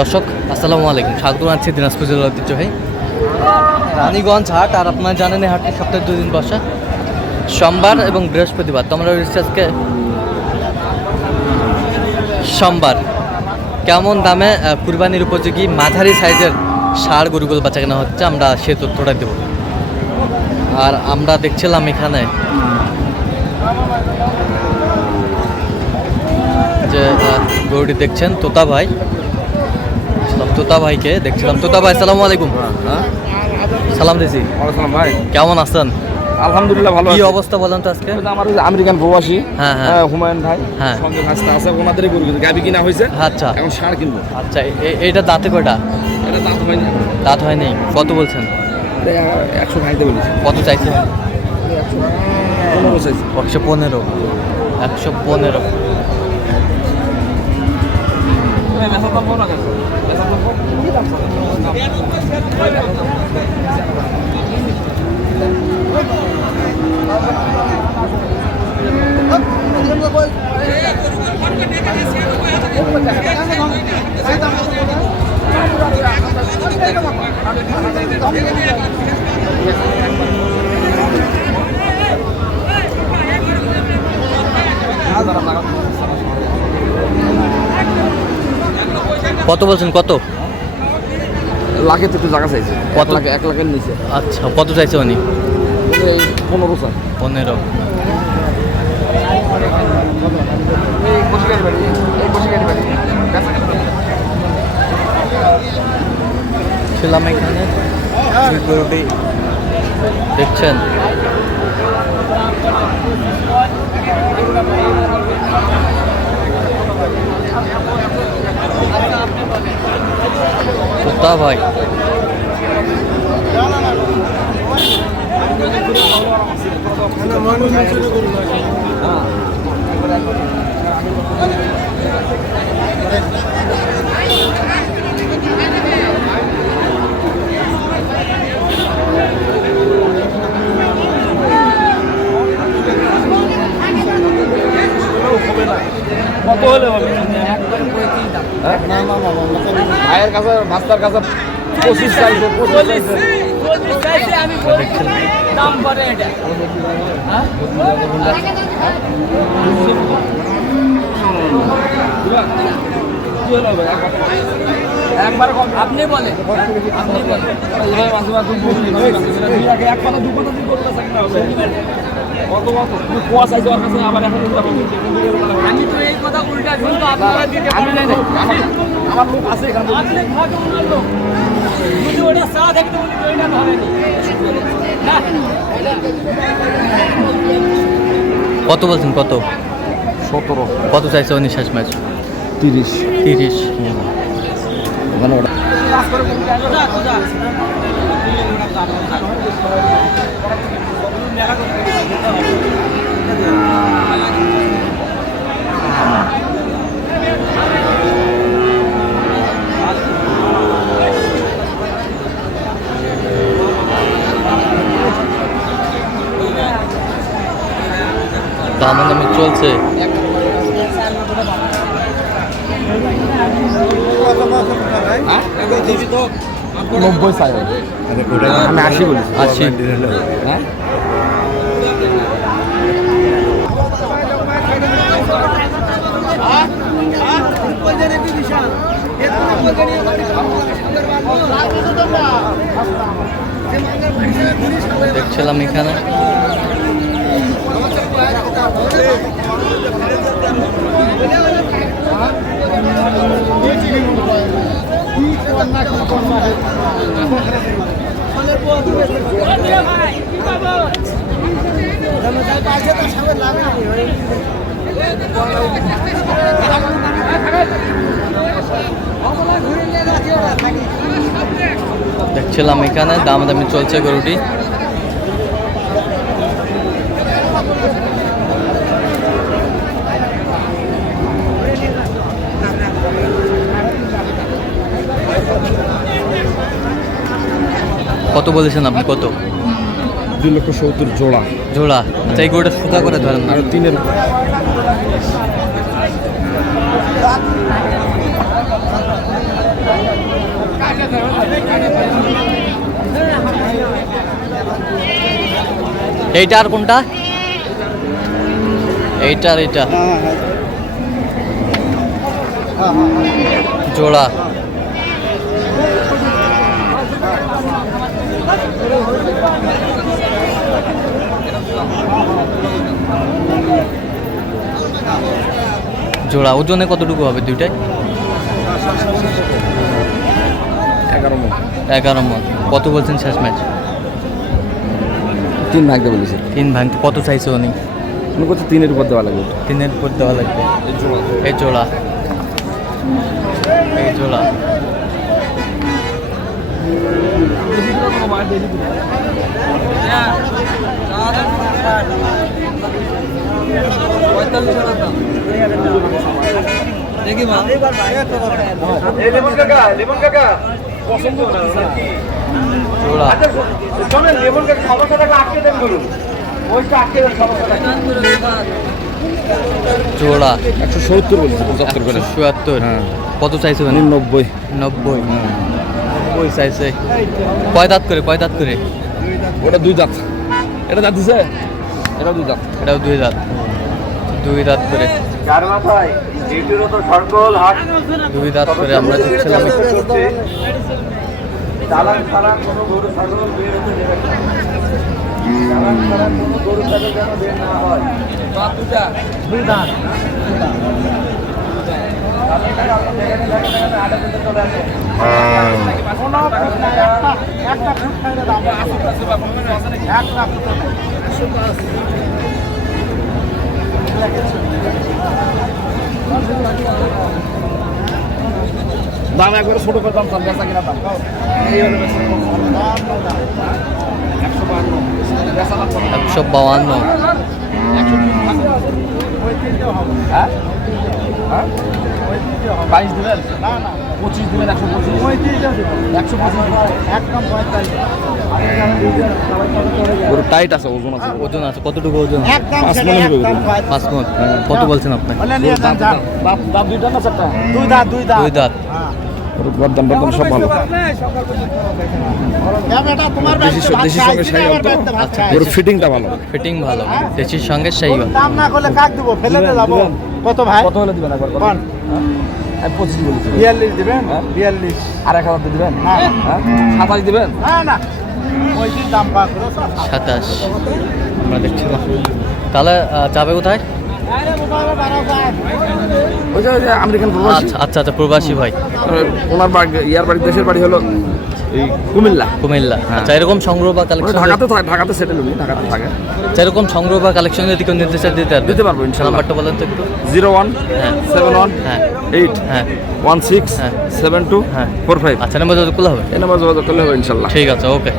দর্শক আসসালামু আলাইকুম, স্বাগত জানাচ্ছি দিনাজপুর জেলার ঐতিহ্যবাহী রানীগঞ্জ হাট। আর আপনারা জানেন এই হাটটি সপ্তাহে 2 দিন বসা, সোমবার এবং বৃহস্পতিবার। তো আমরা আজকে সোমবার কেমন দামে কুরবানির উপযোগী মাঝারি সাইজের ষাঁড় গরুগুলো বাচ্চা কেনা হচ্ছে, আমরা সে তথ্যটা দেব। আর আমরা দেখছিলাম এখানে যে গরুটি দেখছেন তোতা ভাই, তোতা ভাইকে দেখছিলাম। তোতা ভাই আসসালামু আলাইকুম। সালাম দিছি ভাই, কেমন আছেন? আলহামদুলিল্লাহ ভালো। কি অবস্থা বলেন তো আজকে? আমার আমেরিকান প্রবাসী হ্যাঁ হুমায়ুন ভাই, হ্যাঁ সঙ্গে ভাস্তা আছে, ওনাদেরই গরু গাবি কিনা হয়েছে। আচ্ছা এখন ষাঁড় কিনবো। আচ্ছা, এইটা দাঁতে কয়টা? এটা দাঁত হয়নি। দাঁত হয়নি। কত বলছেন? 100 ভাঙতে বলেছি। কত চাইছেন? 15 চাইছি। 115। 115। কত বলছেন? কত? লাখের একটু জায়গা চাইছে। কত? 1 লাখের নিচে। আচ্ছা, কত চাইছে উনি? 15 চাই। 15। ছিলাম এখানে, গরুটি দেখছেন। তোতা ভাই কত হলে হবে? ভাইয়ের কাছে, ভাস্তার কাছে 25 চাইছে। 25 চাইছে। আমি বলছি দাম পরে এটা একবার আপনি বলেন, আপনি বলেন। এক কথা 2 কথা দিয়ে করতে চাই না হবে। কত কত তুমি কোয়া চাইছো ওর কাছে, আবার এখন আমি তো এই কথা উল্টা শুনতো, আপনারা দিতে পারেন না। আমার লোক আছে এখানে। আপনি থাকে ওনার লোক, যদি ওটা চা থাকতে উনি ওইটা ধরেনি। কত বলছেন? কত? 17। কত চাইছে উনি শেষ ম্যাচ? 30। 30। ওখানে ওটা দামাদামি চলছে। নব্বই চাই। আমি 80 বলেছি। 80। হ্যাঁ দেখছিলাম এখানে দামাদামি চলছে গরুটি। কত বলেছেন আপনি? কত? 2,70,000 জোড়া। জোড়া? আচ্ছা, এই গরুটা ফুকা করে ধরেন না। আর 3-এর এইটা আর কোনটা? এইটা আর এইটা জোড়া। জোড়া ওজনে কতটুকু হবে দুইটাই? 11 মণ। 11 মণ। কত বলছেন শেষ ম্যাচ? 3 ভাঙতে বলেছে। 3 ভাঙতে কত চাইছে উনি? উনি করতে 3-এর উপর দেওয়া লাগবে। 3-এর উপর দেওয়া লাগবে। এই জোড়া এই জোড়া দেখি মা লেমন কাকা পছন্দ না নাকি? জোড়া আচ্ছা শুনুন, লেমন কাকা সমস্যাটাকে আটকে দেন বলুন। ওইটা আটকে দেন সমস্যাটা। জোড়া 170 বলেছে, 75 করে। 177। হ্যাঁ। কত চাইছে উনি? 90। 90। 90 চাইছে। কয় দাঁত করে? কয় দাঁত করে? ওটা 2 দাঁত। এটা দাঁত দিছে? এটা 2 দাঁত। এটাও 2 দাঁত। 2 দাঁত করে। চার মাথায় ডিউটিরও তো সরকল হাট 2 দাঁত করে আমরা দেখছিলাম। চালান ছাড়া কোনো গরু ছাগল বের হতে দেবে না। চালান ছাড়া কোনো গরু ছাগল যেন বের না হয়। দুই দাঁত একটা ফুট খাইলে দাম একটা দাম একবারে ছোট করে দাম বেচা কিনা দাম এই হলো 152। হ্যাঁ হ্যাঁ 22 দিবেন? না না 25 দিবেন। 125 একদম 45 গরু টাইট আছে, ওজন আছে। ওজন আছে কতটুকু ওজন? একদম 5 সেটা মণ হবে একদম ওজন। 5 মণ। কত বলছেন আপনি? বলে নিয়ে যান যান দাম দুইটা না চারটা? দুই দাঁত 2 দাঁত। হ্যাঁ গরদাম টরদাম সব ভালো। বেটা তোমার দেশির সঙ্গে শাহী অল্প। গরু ফিটিংটা ভালো। ফিটিং ভালো। দেশির সঙ্গে শাহিওয়াল। দাম না করলে কাক দেবো ফেলে দিয়ে যাবো। কত ভাই? কত হলে দিবেন একবার? কোন? আমি 25 বলেছি। 42 দিবেন? হ্যাঁ? 42 আর 1000 দিবেন? হ্যাঁ। হ্যাঁ 27 দিবেন? না না ওই যে দাম পা করো 27 আমরা দেখছিলাম। তাহলে যাবে কোথায়? আরে মোবাইলে বাড়াও কাজ ওই যে আমেরিকান প্রবাসী। আচ্ছা আচ্ছা আচ্ছা প্রবাসী ভাই। ওনার বাড়ি, ইয়ার বাড়ি, দেশের বাড়ি হলো এই কুমিল্লা। কুমিল্লা। হ্যাঁ। আচ্ছা এরকম সংগ্রহ বা কালেকশন ঢাকাতে সেটেল উনি, ঢাকাতে থাকে। এরকম সংগ্রহ বা কালেকশন যদি কেউ নিতে চায় দিতে পারবো ইনশাআল্লাহ। নাম্বারটা বলেন তো একটু। 01 হ্যাঁ 71 হ্যাঁ 8 হ্যাঁ 16 হ্যাঁ। 72 হ্যাঁ। 45। আচ্ছা নাম্বার যদি খোলা হবে। এই নাম্বার যোগাযোগ করলে হবে ইনশাআল্লাহ। ঠিক আছে ওকে।